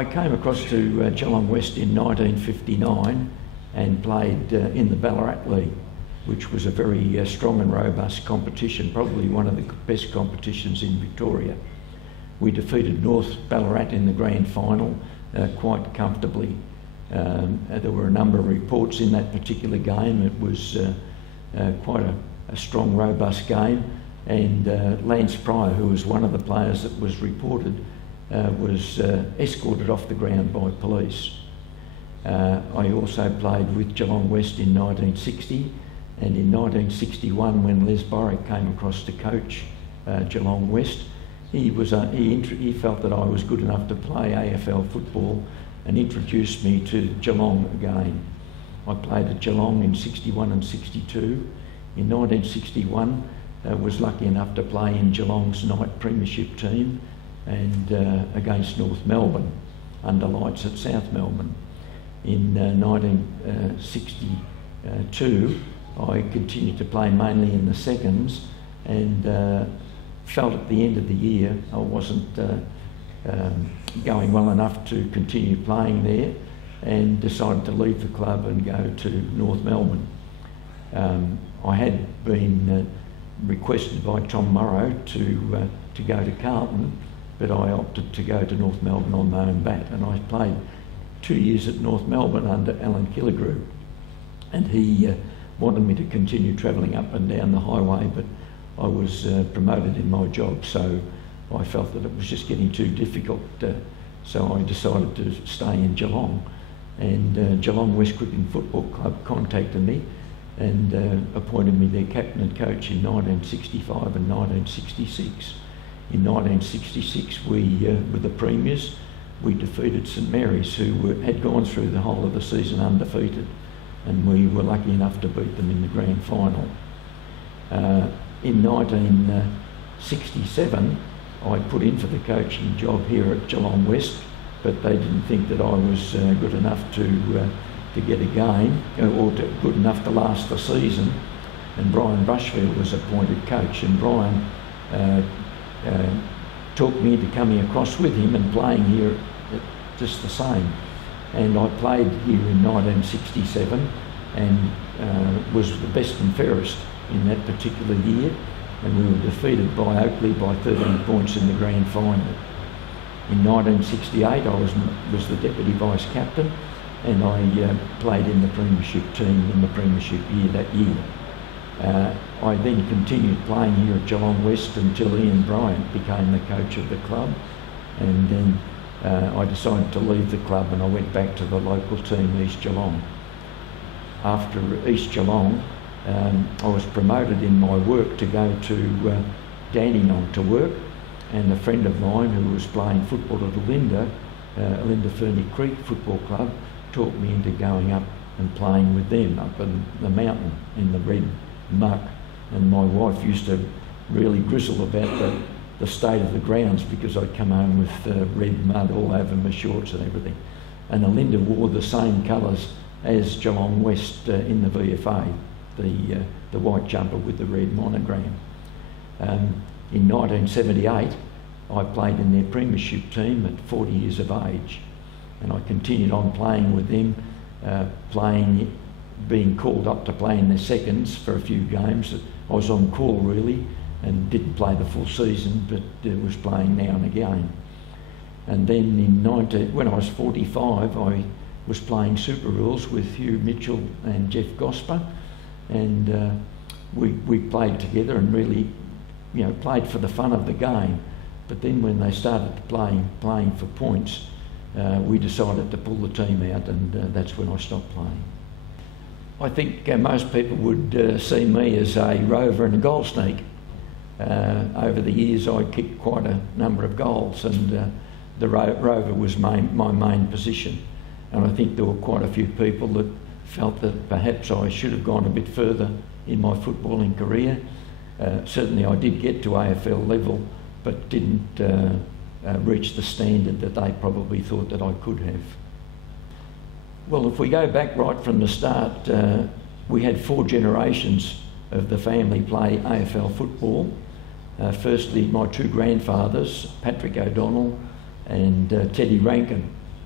I came across to Geelong West in 1959 and played in the Ballarat League, which was a very strong and robust competition, probably one of the best competitions in Victoria. We defeated North Ballarat in the grand final quite comfortably. There were a number of reports in that particular game. It was quite a strong, robust game, and Lance Pryor, who was one of the players that was reported, was escorted off the ground by police. I also played with Geelong West in 1960, and in 1961, when Les Borrick came across to coach Geelong West, he felt that I was good enough to play AFL football and introduced me to Geelong again. I played at Geelong in 61 and 62. In 1961, was lucky enough to play in Geelong's night Premiership team and against North Melbourne under lights at South Melbourne. In 1962, I continued to play mainly in the seconds, and felt at the end of the year I wasn't going well enough to continue playing there, and decided to leave the club and go to North Melbourne. I had been requested by Tom Morrow to go to Carlton, but I opted to go to North Melbourne on my own bat, and I played 2 years at North Melbourne under Alan Killigrew, and he wanted me to continue travelling up and down the highway, but I was promoted in my job, so I felt that it was just getting too difficult, so I decided to stay in Geelong. And Geelong West Cricket Football Club contacted me and appointed me their captain and coach in 1965 and 1966. In 1966, we were the premiers. We defeated St Mary's, who had gone through the whole of the season undefeated, and we were lucky enough to beat them in the grand final. In 1967, I put in for the coaching job here at Geelong West, but they didn't think that I was good enough to get a game, or good enough to last the season, and Brian Brushfield was appointed coach, and Brian talked me into coming across with him and playing here just the same. And I played here in 1967 and was the best and fairest in that particular year, and we were defeated by Oakley by 13 points in the grand final. In 1968 I was the deputy vice captain, and I played in the Premiership team in the Premiership year that year. I then continued playing here at Geelong West until Ian Bryant became the coach of the club, and then I decided to leave the club and I went back to the local team, East Geelong. After East Geelong, I was promoted in my work to go to Dandenong to work, and a friend of mine who was playing football at Olinda Ferny Creek Football Club, talked me into going up and playing with them up in the mountain in the red muck. And my wife used to really grizzle about the state of the grounds, because I'd come home with red mud all over my shorts and everything. And Olinda wore the same colours as Geelong West in the VFA, the white jumper with the red monogram. In 1978, I played in their Premiership team at 40 years of age, and I continued on playing with them, being called up to play in their seconds for a few games. I was on call really, and didn't play the full season, but was playing now and again. And then when I was 45, I was playing Super Rules with Hugh Mitchell and Jeff Gosper, and we played together and really, played for the fun of the game. But then when they started playing for points, we decided to pull the team out, and that's when I stopped playing. I think most people would see me as a rover and a goal sneak. Over the years I kicked quite a number of goals, and the rover was my main position. And I think there were quite a few people that felt that perhaps I should have gone a bit further in my footballing career. Certainly I did get to AFL level, but didn't reach the standard that they probably thought that I could have. Well, if we go back right from the start, we had 4 generations of the family play AFL football. Firstly, my 2 grandfathers, Patrick O'Donnell and Teddy Rankin,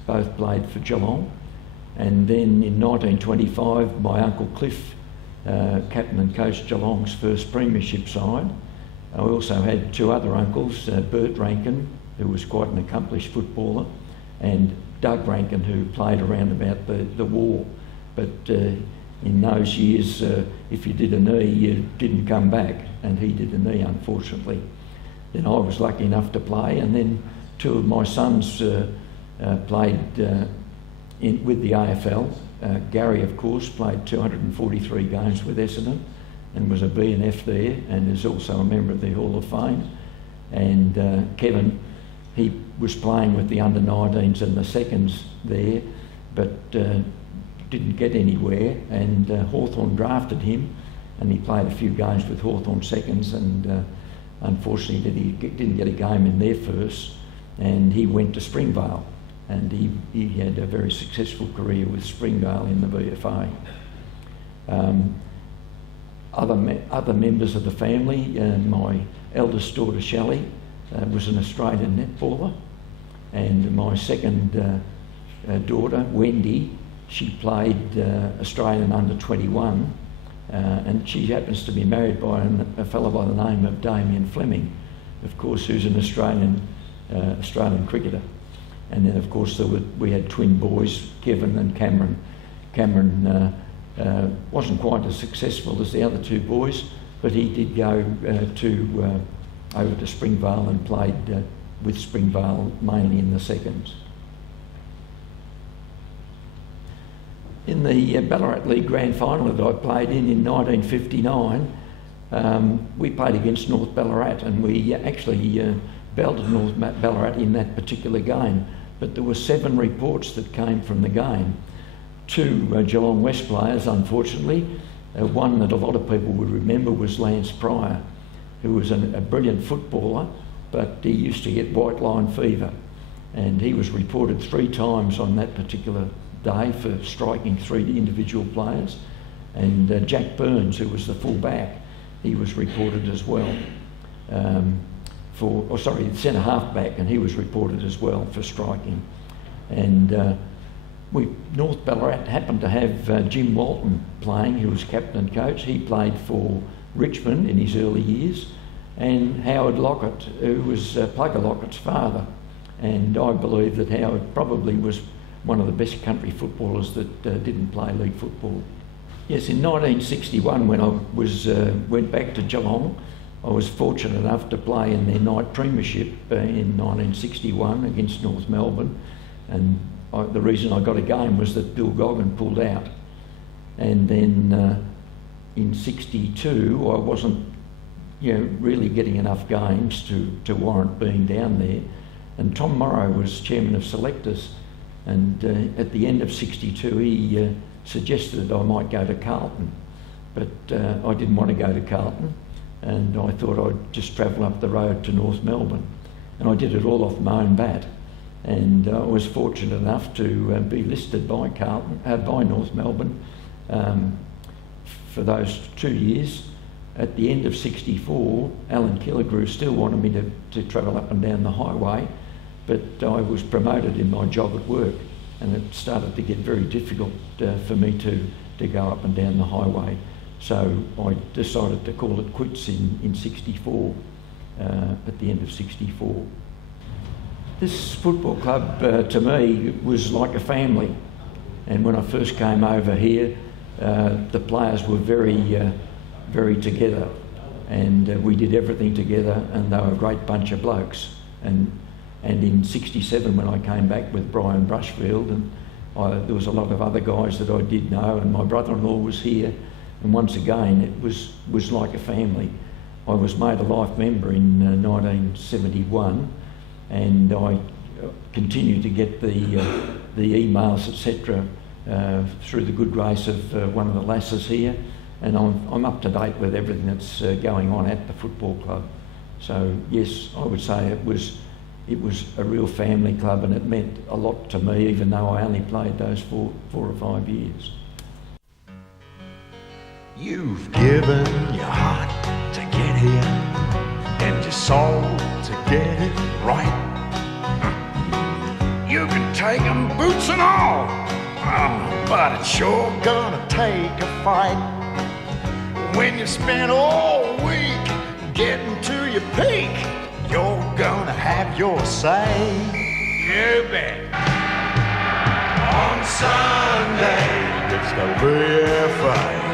both played for Geelong. And then in 1925, my Uncle Cliff, captain and coached Geelong's first Premiership side. I also had two other uncles, Bert Rankin, who was quite an accomplished footballer, and Doug Rankin, who played around about the war. But in those years, if you did a knee, you didn't come back, and he did a knee, unfortunately. Then I was lucky enough to play, and then two of my sons played with the AFL. Gary, of course, played 243 games with Essendon and was a B and F there, and is also a member of the Hall of Fame. And Kevin, he was playing with the under-19s and the seconds there, but didn't get anywhere, and Hawthorn drafted him, and he played a few games with Hawthorn seconds, and unfortunately he didn't get a game in their first, and he went to Springvale, and he had a very successful career with Springvale in the VFA. Other members of the family, my eldest daughter Shelley was an Australian netballer, and my second daughter Wendy, she played Australian under-21, and she happens to be married by a fellow by the name of Damien Fleming, of course, who's an Australian cricketer. And then, of course, we had twin boys, Kevin and Cameron. Cameron wasn't quite as successful as the other two boys, but he did go over to Springvale and played with Springvale mainly in the seconds. In the Ballarat League Grand Final that I played in 1959, we played against North Ballarat, and we actually belted North Ballarat in that particular game. But there were 7 reports that came from the game. 2 Geelong West players, unfortunately. One that a lot of people would remember was Lance Pryor, who was a brilliant footballer, but he used to get white line fever. And he was reported 3 times on that particular day for striking 3 individual players. And Jack Burns, who was the full back, he was reported as well. The centre half back, and he was reported as well for striking. And North Ballarat happened to have Jim Walton playing, who was captain and coach. He played for Richmond in his early years, and Howard Lockett, who was Plugger Lockett's father. And I believe that Howard probably was one of the best country footballers that didn't play league football. Yes, in 1961, when I went back to Geelong, I was fortunate enough to play in their night premiership in 1961 against North Melbourne, and the reason I got a game was that Bill Goggin pulled out. And then in 62, I wasn't really getting enough games to warrant being down there, and Tom Morrow was chairman of selectors, and at the end of 62 he suggested I might go to Carlton, but I didn't want to go to Carlton, and I thought I'd just travel up the road to North Melbourne, and I did it all off my own bat. And I was fortunate enough to be listed by North Melbourne for those 2 years. At the end of 64, Alan Killigrew still wanted me to travel up and down the highway, but I was promoted in my job at work, and it started to get very difficult for me to go up and down the highway. So I decided to call it quits in 64, at the end of 64. This football club to me was like a family, and when I first came over here, the players were very together, and we did everything together, and they were a great bunch of blokes. And in 67, when I came back with Brian Brushfield, and there was a lot of other guys that I did know, and my brother-in-law was here, and once again it was like a family. I was made a life member in 1971, and I continued to get the emails, etc., through the good grace of one of the lasses here, and I'm up to date with everything that's going on at the football club. So yes, I would say it was a real family club, and it meant a lot to me, even though I only played those 4 or 5 years. You've given your heart to get here, and your soul to get it right. You can take 'em boots and all. But it's sure gonna take a fight when you spend all week getting to your peak. You're gonna have your say. You bet. On Sunday, it's gonna be a fight.